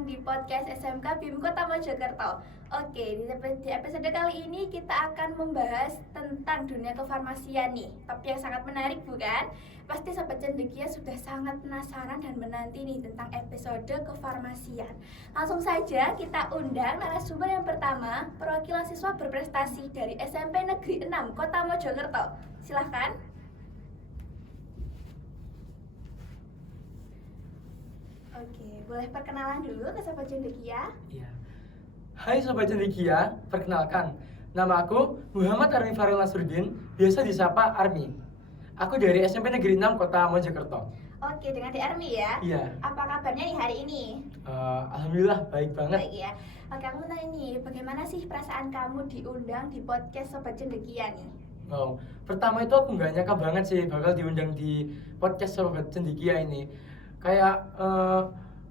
datang di podcast SMK BIM Kota Mojokerto. Oke, di episode kali ini kita akan membahas tentang dunia kefarmasian nih. Topik yang sangat menarik bukan? Pasti Sobat Cendekia sudah sangat penasaran dan menanti nih tentang episode kefarmasian. Langsung saja kita undang narasumber yang pertama, perwakilan siswa berprestasi dari SMP Negeri 6 Kota Mojokerto. Silahkan. Oke, boleh perkenalan dulu ke Sobat Cendekia? Iya. Hai Sobat Cendekia, perkenalkan, nama aku Muhammad Armi Faril Nasruddin, biasa disapa Armi. Aku dari SMP Negeri 6 Kota Mojokerto. Oke, dengan Di Armi ya? Iya. Apa kabarnya nih hari ini? Alhamdulillah baik banget. Baik ya. Oke, aku mau tanya nih, bagaimana sih perasaan kamu diundang di podcast Sobat Cendekia nih? Oh, pertama itu aku nggak nyangka banget sih bakal diundang di podcast Sobat Cendekia ini. Kayak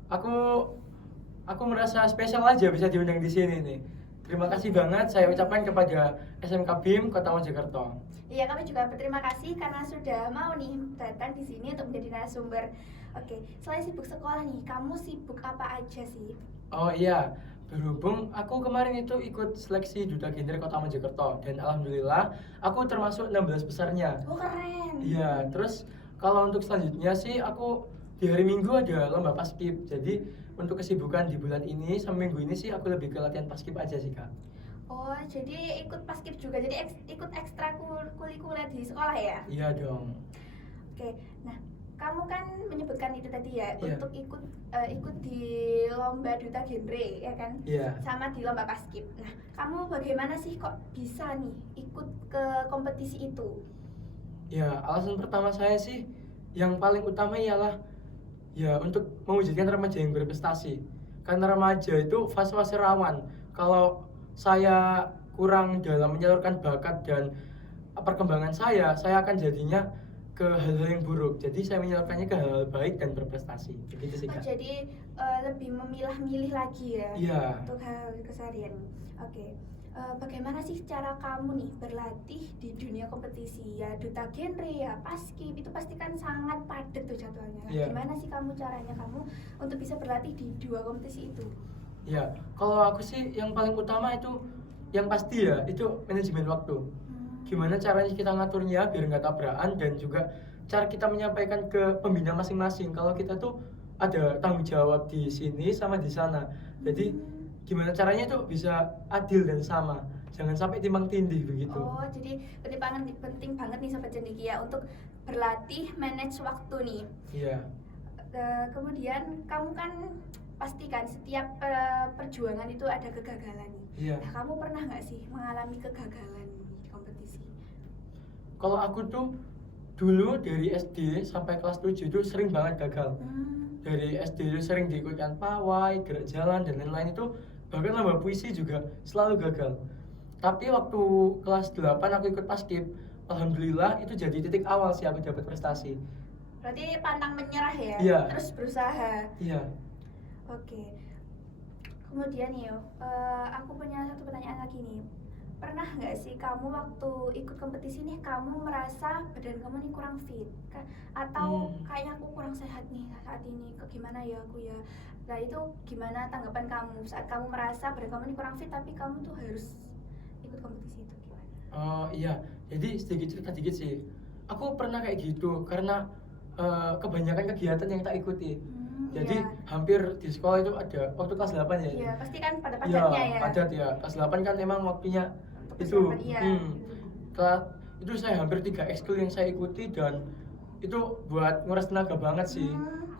aku merasa spesial aja bisa diundang di sini nih. Terima kasih banget saya ucapkan kepada SMK BIM Kota Mojokerto. Iya, kami juga berterima kasih karena sudah mau nih datang di sini untuk menjadi narasumber. Oke, selain sibuk sekolah nih, kamu sibuk apa aja sih? Oh iya, berhubung aku kemarin itu ikut seleksi Duta Genre Kota Mojokerto dan alhamdulillah aku termasuk 16 besarnya. Oh, keren. Iya, terus kalau untuk selanjutnya sih aku di hari Minggu ada lomba paskib. Jadi untuk kesibukan di bulan ini sama minggu ini sih aku lebih ke latihan paskib aja sih, Kak. Oh, jadi ikut paskib juga, jadi ikut ekstrakurikuler di sekolah ya? Iya dong. Oke, nah kamu kan menyebutkan itu tadi ya, Iya. untuk ikut di lomba duta genre ya kan? Iya. Sama di lomba paskib. Nah, kamu bagaimana sih kok bisa nih ikut ke kompetisi itu? Ya, alasan pertama saya sih yang paling utama ialah ya untuk mewujudkan remaja yang berprestasi. Karena remaja itu fase-fase rawan. Kalau saya kurang dalam menyalurkan bakat dan perkembangan saya akan jadinya ke hal-hal yang buruk. Jadi saya menyalurkannya ke hal-hal baik dan berprestasi. Begitu sih, Oh, Kak. jadi lebih memilah-milih lagi ya Iya. untuk hal keseharian. Oke. Bagaimana sih cara kamu nih berlatih di dunia kompetisi ya duta genre ya paskib itu pasti kan sangat padat tuh jadwalnya. Nah, Iya. gimana sih caranya kamu untuk bisa berlatih di dua kompetisi itu? Ya, kalau aku sih yang paling utama itu yang pasti ya itu manajemen waktu. Gimana caranya kita ngaturnya biar nggak tabrakan dan juga cara kita menyampaikan ke pembina masing-masing kalau kita tuh ada tanggung jawab di sini sama di sana. Jadi gimana caranya itu bisa adil dan sama, jangan sampai timbang tindih begitu. Oh, jadi penting banget nih Sobat Cendekia untuk berlatih manage waktu nih. Iya. Kemudian kamu kan pastikan setiap perjuangan itu ada kegagalan nih. Iya. Nah, kamu pernah nggak sih mengalami kegagalan di kompetisi? Kalau aku tuh dulu dari SD sampai kelas 7 itu sering banget gagal. Dari SD itu sering diikutkan pawai, gerak jalan dan lain-lain itu, bahkan lomba puisi juga selalu gagal. Tapi waktu kelas 8 aku ikut paskib, alhamdulillah itu jadi titik awal sih aku dapat prestasi. Berarti pantang menyerah ya? Iya. Terus berusaha. Iya. Oke. Kemudian nih, aku punya satu pertanyaan lagi nih. Pernah nggak sih kamu waktu ikut kompetisi nih kamu merasa badan kamu nih kurang fit? Atau kayaknya aku kurang sehat nih saat ini, gimana ya aku ya? Nah, itu gimana tanggapan kamu saat kamu merasa badan kamu nih kurang fit tapi kamu tuh harus ikut kompetisi itu gimana? Oh iya, jadi sedikit cerita dikit sih. Aku pernah kayak gitu karena kebanyakan kegiatan yang tak ikuti. Jadi Iya. hampir di sekolah itu ada waktu kelas 8 ya. Iya, pasti kan pada Iya, padatnya ya. padat ya. Kelas 8 kan emang waktunya Untuk itu. persiapan, iya. Itu saya hampir 3 ekskul yang saya ikuti dan itu buat nguras tenaga banget sih.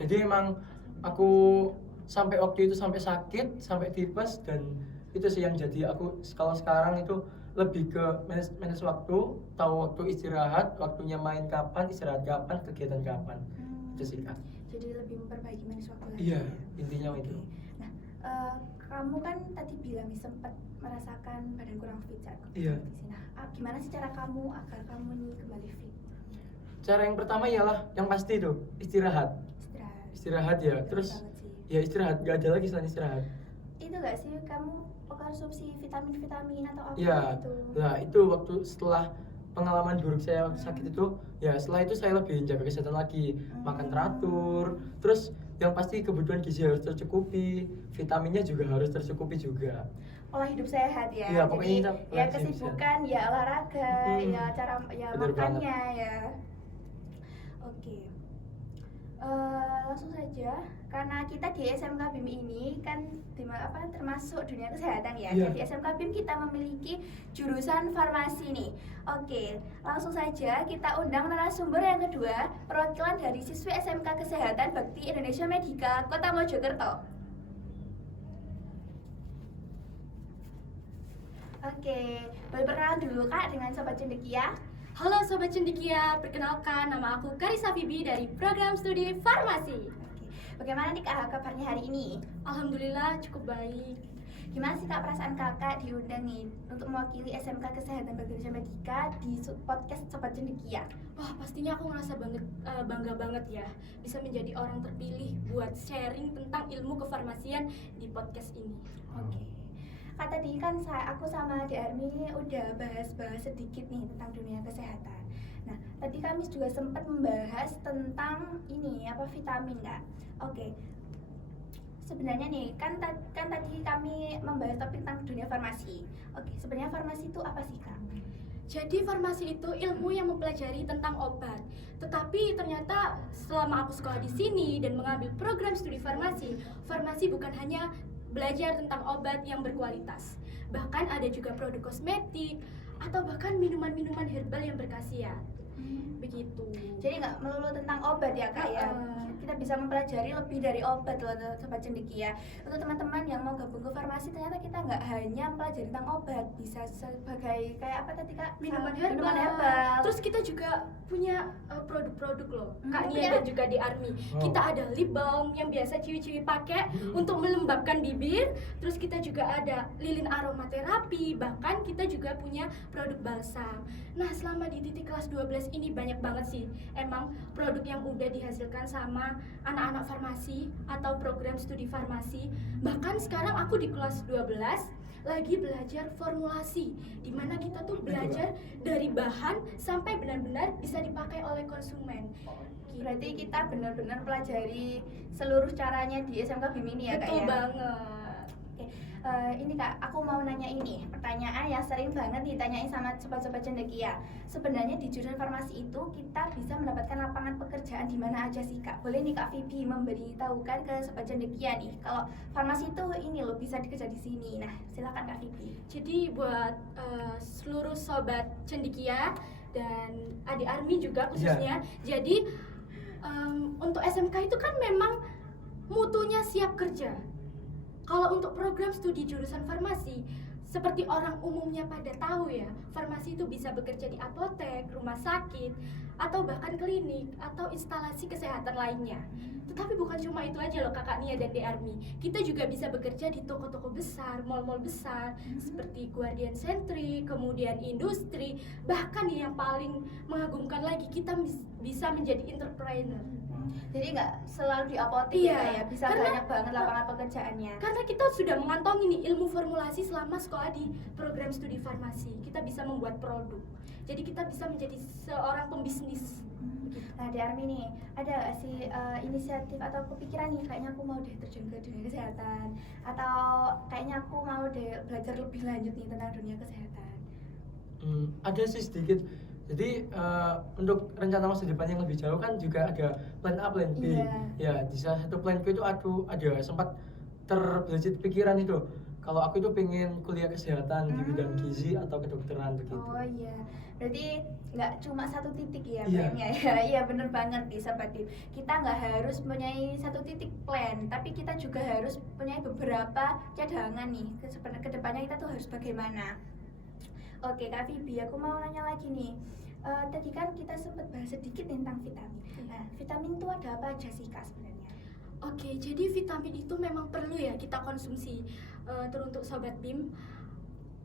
Jadi emang aku sampai waktu itu sampai sakit, sampai tipes dan itu sih yang jadi aku kalau sekarang itu lebih ke manage waktu, tahu waktu istirahat, waktunya main kapan, istirahat kapan, kegiatan kapan. Itu sih, Kak. Jadi lebih memperbaiki manage waktu lagi. Iya, intinya itu. Nah, kamu kan tadi bilang nih sempat merasakan badan kurang fit saat Iya. kompetisi. Nah, gimana sih cara kamu agar kamu nih kembali fit? Cara yang pertama ialah yang pasti itu istirahat. Istirahat ya. Betul Terus banget sih. ya istirahat, gak ada lagi selain istirahat. Itu gak sih kamu konsumsi vitamin-vitamin atau apa Iya. gitu? Nah, itu waktu setelah pengalaman buruk saya waktu sakit itu, ya setelah itu saya lebih jaga kesehatan lagi, makan teratur, terus yang pasti kebutuhan gizi harus tercukupi, vitaminnya juga harus tercukupi juga. Pola hidup sehat ya. Iya, pokoknya Jadi kita ya pola hidup kesibukan, ya olahraga, ya cara ya Bener makannya ya. Oke. Langsung saja, karena kita di SMK BIM ini kan termasuk dunia kesehatan ya. Iya. Jadi SMK BIM kita memiliki jurusan farmasi nih. Oke, langsung saja kita undang narasumber yang kedua, perwakilan dari siswi SMK Kesehatan Bakti Indonesia Medika Kota Mojokerto. Oke, boleh perkenalan dulu Kak dengan Sobat Cendekia? Halo Sobat Cendekia, perkenalkan nama aku Karissa Fibi dari program studi farmasi. Oke, bagaimana nih Kak kabarnya hari ini? Alhamdulillah cukup baik. Gimana sih Kak perasaan Kakak diundang nih untuk mewakili SMK Kesehatan Bakti Indonesia Medika di podcast Sobat Cendekia? Wah, pastinya aku ngerasa bangga banget ya bisa menjadi orang terpilih buat sharing tentang ilmu kefarmasian di podcast ini. Oke. Kak tadi kan aku sama Di Armi ini udah bahas-bahas sedikit nih tentang dunia kesehatan. Nah, tadi kami juga sempat membahas tentang ini vitamin Kak. Oke. Sebenarnya nih kan tadi kami membahas topik tentang dunia farmasi. Oke, sebenarnya farmasi itu apa sih Kak? Jadi farmasi itu ilmu yang mempelajari tentang obat. Tetapi ternyata selama aku sekolah di sini dan mengambil program studi farmasi, farmasi bukan hanya belajar tentang obat yang berkualitas. Bahkan ada juga produk kosmetik atau bahkan minuman-minuman herbal yang berkhasiat. Begitu. Jadi nggak melulu tentang obat ya Kak ya. Kita bisa mempelajari lebih dari obat loh Sobat Cendekia. Untuk teman-teman yang mau gabung ke farmasi, ternyata kita nggak hanya mempelajari tentang obat, bisa sebagai kayak apa tadi Kak? Minuman Minuman herbal. herbal. Terus kita juga punya produk-produk loh, Kak Punya. Nia dan juga di Army. Oh. Kita ada lip balm yang biasa ciwi-ciwi pakai untuk melembabkan bibir. Terus kita juga ada lilin aromaterapi. Bahkan kita juga punya produk balsam. Nah, selama di titik kelas 12 ini banyak banget sih emang produk yang udah dihasilkan sama anak-anak farmasi atau program studi farmasi. Bahkan sekarang aku di kelas 12 lagi belajar formulasi, dimana kita tuh belajar dari bahan sampai benar-benar bisa dipakai oleh konsumen. Berarti kita benar-benar pelajari seluruh caranya di SMK BIM ini ya Kak Betul ya. banget. Oke, ini Kak, aku mau nanya ini pertanyaan yang sering banget ditanyain sama sobat-sobat cendekia. Sebenarnya di jurusan farmasi itu kita bisa mendapatkan lapangan pekerjaan di mana aja sih Kak? Boleh nih Kak Fibi memberitahukan ke sobat cendekia nih, kalau farmasi itu ini loh bisa dikerja di sini. Nah, silakan Kak Fibi. Jadi buat seluruh sobat cendekia dan adik Army juga khususnya. Jadi untuk SMK itu kan memang mutunya siap kerja. Kalau untuk program studi jurusan farmasi, seperti orang umumnya pada tahu ya, farmasi itu bisa bekerja di apotek, rumah sakit, atau bahkan klinik, atau instalasi kesehatan lainnya. Tetapi bukan cuma itu aja loh Kakak Nia dan Dek Army. Kita juga bisa bekerja di toko-toko besar, mal-mal besar, seperti Guardian Sentry, kemudian industri, bahkan yang paling mengagumkan lagi, kita bisa menjadi entrepreneur. Jadi nggak selalu di apotek Iya, ya, bisa karena- banyak banget lapangan pekerjaannya. Karena kita sudah mengantongi nih ilmu formulasi selama sekolah di program studi farmasi. Kita bisa membuat produk. Jadi kita bisa menjadi seorang pembisnis. Nah, di Army nih, ada nggak sih inisiatif atau kepikiran nih, kayaknya aku mau deh terjun ke dunia kesehatan, atau kayaknya aku mau deh belajar lebih lanjut nih tentang dunia kesehatan? Ada sih sedikit. Jadi untuk rencana masa depan yang lebih jauh kan juga ada plan A, plan B. Iya. Ya, di salah satu plan itu ada sempat terbesit pikiran itu. Kalau aku itu pengen kuliah kesehatan di bidang gizi atau kedokteran begitu. Oh iya, berarti nggak cuma satu titik ya Iya. plannya ya. Iya bener banget nih Sobat Bim. Kita nggak harus punya satu titik plan, tapi kita juga harus punya beberapa cadangan nih. Kedepannya kita tuh harus bagaimana. Oke Kak Fibi, aku mau nanya lagi nih. Tadi kan kita sempat bahas sedikit tentang vitamin. Nah, vitamin itu ada apa aja sih Kak sebenarnya? Oke, jadi vitamin itu memang perlu ya kita konsumsi teruntuk Sobat BIM,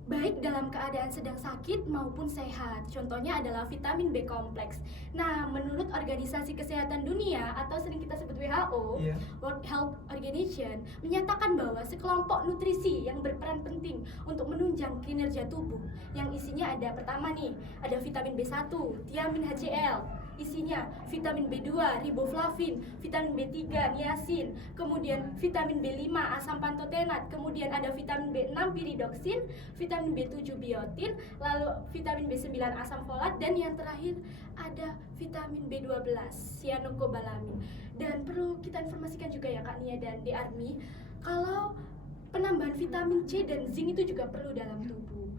baik dalam keadaan sedang sakit maupun sehat. Contohnya adalah vitamin B kompleks. Nah, menurut Organisasi Kesehatan Dunia atau sering kita sebut WHO, Iya. World Health Organization, menyatakan bahwa sekelompok nutrisi yang berperan penting untuk menunjang kinerja tubuh. Yang isinya ada pertama nih, ada vitamin B1, tiamin HCl, isinya vitamin B2, riboflavin, vitamin B3, niacin, kemudian vitamin B5, asam pantotenat, kemudian ada vitamin B6, piridoksin, vitamin B7, biotin, lalu vitamin B9, asam folat, dan yang terakhir ada vitamin B12, cyanocobalamin. Dan perlu kita informasikan juga ya Kak Nia dan di Army, kalau penambahan vitamin C dan zinc itu juga perlu dalam tubuh.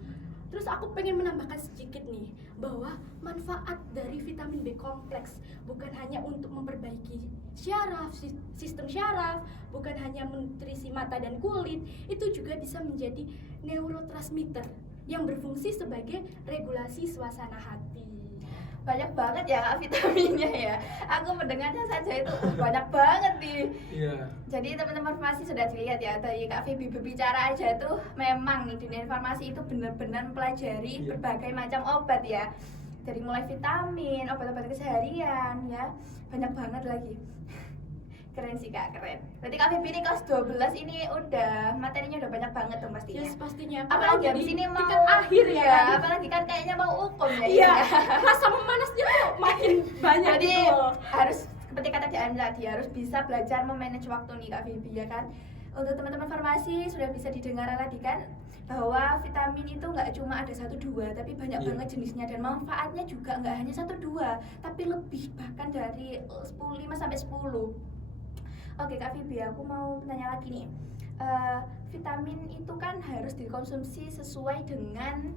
Terus aku pengen menambahkan sedikit nih, bahwa manfaat dari vitamin B kompleks bukan hanya untuk memperbaiki syaraf, sistem syaraf, bukan hanya nutrisi mata dan kulit, itu juga bisa menjadi neurotransmitter yang berfungsi sebagai regulasi suasana hati. Banyak banget ya Kak vitaminnya ya. Aku mendengarnya saja itu banyak banget nih. Iya. Jadi teman-teman farmasi sudah dilihat ya, dari Kak Vivi berbicara aja tuh memang nih dunia farmasi itu benar-benar mempelajari Iya. berbagai macam obat ya. Dari mulai vitamin, obat-obat keseharian ya, banyak banget lagi. Keren sih Kak, keren. Berarti Kak Vivi ini kelas 12 ini udah materinya udah banyak banget tuh pastinya. Yes, pastinya. Apalagi Apalagi habis ini mau tingkat akhir ya. ya, kan? apalagi kan kayaknya mau hukum ya. Iya, ini ya. rasa memanasnya tuh makin banyak Jadi gitu loh. harus seperti kata Dian tadi, harus bisa belajar memanage waktu nih Kak Vivi ya kan. Untuk teman-teman farmasi sudah bisa didengar tadi kan, bahwa vitamin itu nggak cuma ada 1-2 tapi banyak Iya. banget jenisnya, dan manfaatnya juga nggak hanya 1-2 tapi lebih, bahkan dari 5-10. Oke Kak Vivi, aku mau tanya lagi nih. Vitamin itu kan harus dikonsumsi sesuai dengan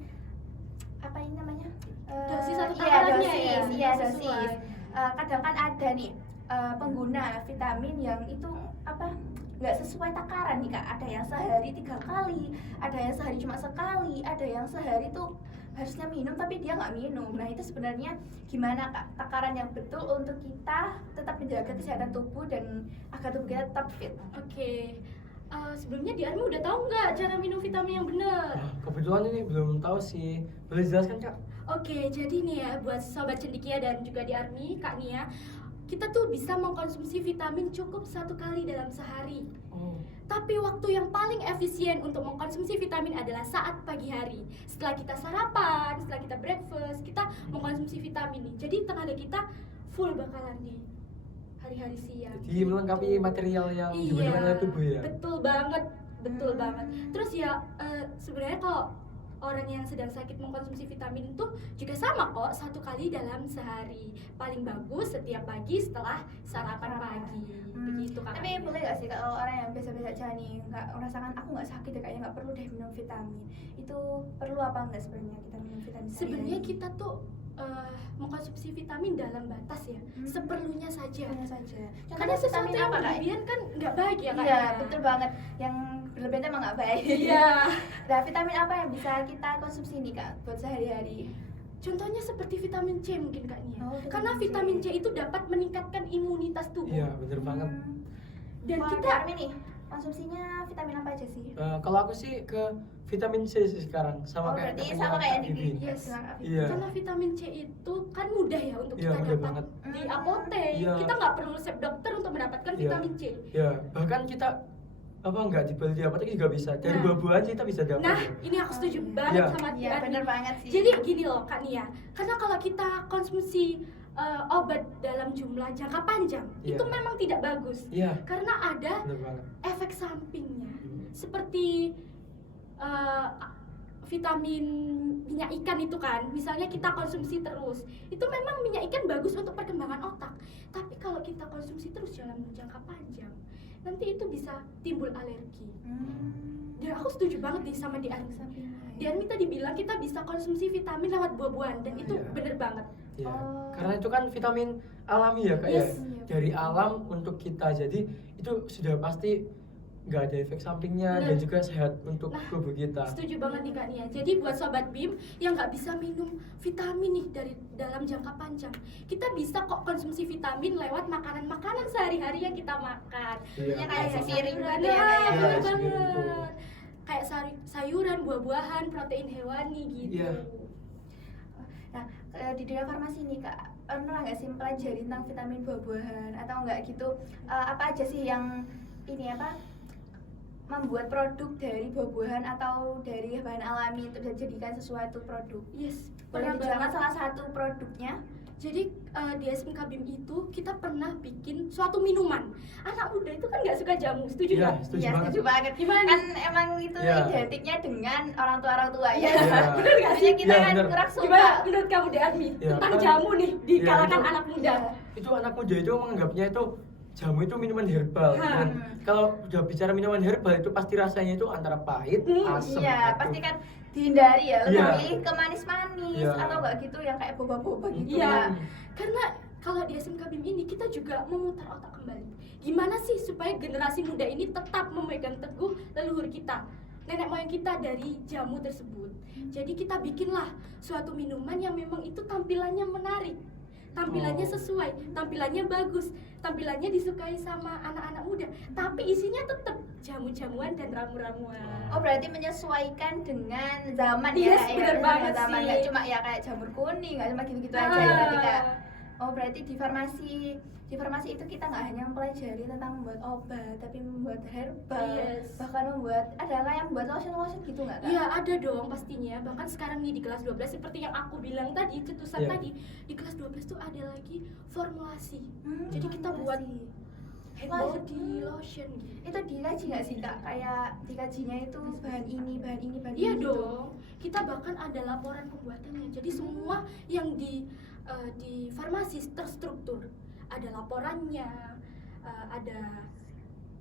apa ini namanya? Dosis atau iya, takarannya dosis, ya, iya sesuai. dosis. Kadang kan ada nih pengguna vitamin yang itu apa, nggak sesuai takaran nih Kak. Ada yang sehari 3 kali, ada yang sehari cuma sekali, ada yang sehari tuh harusnya minum tapi dia nggak minum. Nah itu sebenarnya gimana Kak takaran yang betul untuk kita tetap menjaga kesehatan tubuh dan agar tubuh kita tetap fit? Oke. Sebelumnya di Army udah tahu nggak cara minum vitamin yang benar? Wah, kebetulan ini belum tahu sih. Boleh dijelaskan Kak? Oke, jadi nih ya buat sobat cendikia dan juga di Army, Kak Nia, kita tuh bisa mengkonsumsi vitamin cukup 1 kali dalam sehari. Oh. Tapi waktu yang paling efisien untuk mengkonsumsi vitamin adalah saat pagi hari. Setelah kita sarapan, setelah kita breakfast, kita mengkonsumsi vitamin nih. Jadi tenaga kita full bakalan di hari-hari siang. Jadi melengkapi material yang dibutuhkan oleh tubuh ya. Betul banget, betul banget. Terus ya sebenarnya kalau orang yang sedang sakit mengkonsumsi vitamin itu juga sama kok, 1 kali dalam sehari. Paling bagus setiap pagi setelah sarapan pagi. Begitu Kak. Tapi boleh gak sih kalau orang yang biasa-biasa aja nih nggak merasakan aku nggak sakit ya, kayaknya nggak perlu deh minum vitamin, itu perlu apa enggak sebenarnya kita minum vitamin? Sebenarnya kita tuh mengkonsumsi vitamin dalam batas ya, seperlunya saja. hanya saja. Karena sesuatu vitamin yang apa Kak? berlebihan kan nggak baik ya Kak. Iya ya? betul banget. Yang berlebihan emang nggak baik. Iya. Nah vitamin apa yang bisa kita konsumsi nih Kak buat sehari-hari? Contohnya seperti vitamin C mungkin Kak Nia. Oh, Karena vitamin vitamin C itu dapat meningkatkan imunitas tubuh. Iya, bener banget. Dan Wah, kita Kak Armi nih konsumsinya vitamin apa aja sih? Kalau aku sih ke vitamin C sih sekarang, sama kayak berarti katanya sama kayak Kak di Vivi. Yes. Iya. Karena vitamin C itu kan mudah ya untuk Iya, kita mudah dapat banget. di apotek. Iya. Kita nggak perlu resep dokter untuk mendapatkan Iya. vitamin C. Ya, bahkan kita apa nggak dibeli di apotek juga bisa. Dari Nah. buah-buahan kita bisa dapat. Nah, ya. ini aku setuju banget Iya. sama Iya Armi. bener banget sih. Jadi gini loh Kak Nia, karena kalau kita konsumsi obat dalam jumlah jangka panjang Iya. itu memang tidak bagus. Iya, Karena ada bener banget. efek sampingnya. Seperti vitamin minyak ikan itu kan, misalnya kita konsumsi terus, itu memang minyak ikan bagus untuk perkembangan otak. Tapi kalau kita konsumsi terus dalam jangka panjang, nanti itu bisa timbul alergi. Dan aku setuju banget nih sama di Armi. Di Armi tadi bilang kita bisa konsumsi vitamin lewat buah-buahan, dan itu Iya. bener banget. Ya, Oh. karena itu kan vitamin alami ya Kak Yes. ya. Dari alam untuk kita. Jadi itu sudah pasti nggak ada efek sampingnya Benar. dan juga sehat untuk Nah, tubuh kita. Setuju banget nih Kak Nia. Jadi buat Sobat BIM yang nggak bisa minum vitamin nih dari dalam jangka panjang, kita bisa kok konsumsi vitamin lewat makanan-makanan sehari-hari yang kita makan. Iya, kayak bener si piring banget. gitu ya, Kak, ya? Nah, bener Iya, banget. segitu. Kayak sayuran, buah-buahan, protein hewani gitu. Iya. Nah, di dunia farmasi nih Kak, pernah nggak sih mempelajari tentang vitamin buah-buahan atau enggak gitu? Apa aja sih yang ini apa? membuat produk dari buah-buahan atau dari bahan alami untuk dijadikan sesuatu produk. Yes, Boleh pernah dijelaskan banget. salah satu produknya? Jadi di SMK BIM itu kita pernah bikin suatu minuman. Anak muda itu kan nggak suka jamu, setuju Iya, nggak? setuju Iya, banget. setuju banget. Gimana Kan nih? emang itu Iya. identiknya dengan orang tua ya. Iya. Bener nggak sih? Maksudnya kita Iya, kan bener. kurang suka. Gimana menurut kamu De Armi Iya, tentang kan- jamu nih di Iya, kalangan itu- anak muda? Itu anak muda itu menganggapnya itu jamu itu minuman herbal. Dan kalau udah bicara minuman herbal itu pasti rasanya itu antara pahit, asam. Iya, gitu. pasti kan dihindari ya, lebih Iya. milih ke manis-manis Iya. atau enggak gitu yang kayak boba-boba gitu. Iya. Hmm. Karena kalau di SMK BIM ini kita juga memutar otak kembali. Gimana sih supaya generasi muda ini tetap memegang teguh leluhur kita, nenek moyang kita dari jamu tersebut. Jadi kita bikinlah suatu minuman yang memang itu tampilannya menarik, tampilannya Oh. sesuai, tampilannya bagus, tampilannya disukai sama anak-anak muda. Tapi isinya tetap jamu-jamuan dan ramu-ramuan. Oh, berarti menyesuaikan dengan zaman Yes, ya, bener dengan banget zaman. sih. Nggak cuma ya kayak jamur kuning, nggak cuma gitu-gitu aja ya berarti Kak. Oh, berarti di farmasi itu kita nggak hanya mempelajari tentang membuat obat, tapi membuat herbal, Yes. bahkan membuat ada nggak yang membuat lotion gitu nggak Kak? Iya ada dong pastinya. Bahkan sekarang nih di kelas 12 seperti yang aku bilang tadi, cetusan Iya. tadi, di kelas 12 tuh ada lagi formulasi. Hmm, Jadi kita buat formulasi. hand Wah, body lotion gitu. Itu dikaji nggak sih Kak? Kayak dikajinya itu bahan ini, bahan ini, bahan Iya ini gitu. dong. Kita bahkan ada laporan pembuatannya. Jadi semua yang di farmasi terstruktur. Ada laporannya, ada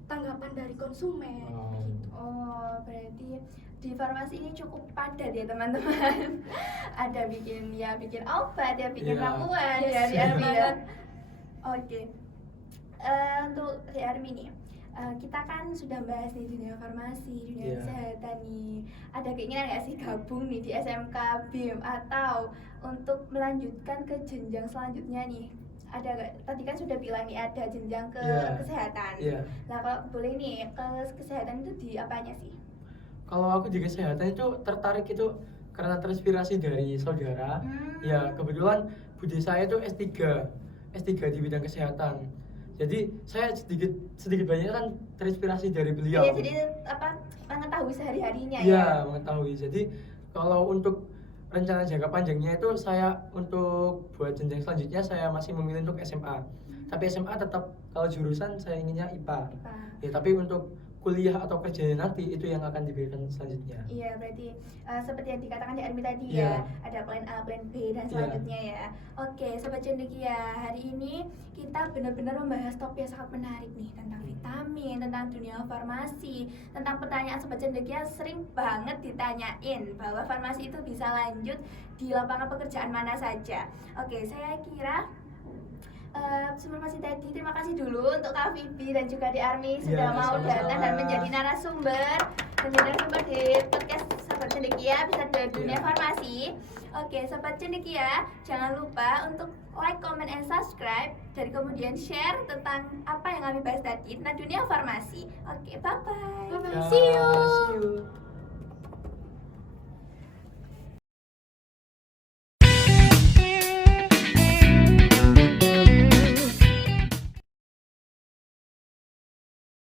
tanggapan dari konsumen. Oh. Gitu. Oh, berarti di farmasi ini cukup padat ya teman-teman. Ada bikin obat, ya bikin Iya. ramuan, Yes, ya di bener Army ya. banget. Oke. Untuk di Army nih, kita kan sudah bahas nih dunia farmasi, dunia Iya. kesehatan nih. Ada keinginan nggak sih gabung nih di SMK BIM atau untuk melanjutkan ke jenjang selanjutnya nih? Ada nggak? Tadi kan sudah bilang nih ada jenjang ke Iya. kesehatan. Iya. Nah kalau boleh nih ke kesehatan itu di apanya sih? Kalau aku di kesehatan itu tertarik itu karena terinspirasi dari saudara. Ya kebetulan budi saya itu S3 di bidang kesehatan. Jadi saya sedikit banyak kan terinspirasi dari beliau. Iya, jadi apa mengetahui sehari-harinya Iya, ya. mengetahui. Jadi kalau untuk rencana jangka panjangnya itu saya untuk buat jenjang selanjutnya saya masih memilih untuk SMA. Tapi SMA tetap kalau jurusan saya inginnya IPA. Pak. Ya, tapi untuk kuliah atau kerja nanti itu yang akan diberikan selanjutnya. Iya, berarti seperti yang dikatakan di Army tadi Iya. ya, ada plan A, plan B dan Iya. selanjutnya ya. Oke, Sobat Cendekia, hari ini kita benar-benar membahas topik yang sangat menarik nih tentang vitamin, tentang dunia farmasi, tentang pertanyaan Sobat Cendekia sering banget ditanyain bahwa farmasi itu bisa lanjut di lapangan pekerjaan mana saja. Oke, saya kira sebelum masih tadi, terima kasih dulu untuk Kak Vivi dan juga di Army sudah Iya, mau sama-sama. datang dan menjadi narasumber di podcast Sobat Cendekia bisa dari dunia Iya. farmasi. Oke, Sobat Cendekia, jangan lupa untuk like, comment, and subscribe dan kemudian share tentang apa yang kami bahas tadi tentang dunia farmasi. Oke, bye-bye. Bye-bye. Ya, See you. See you.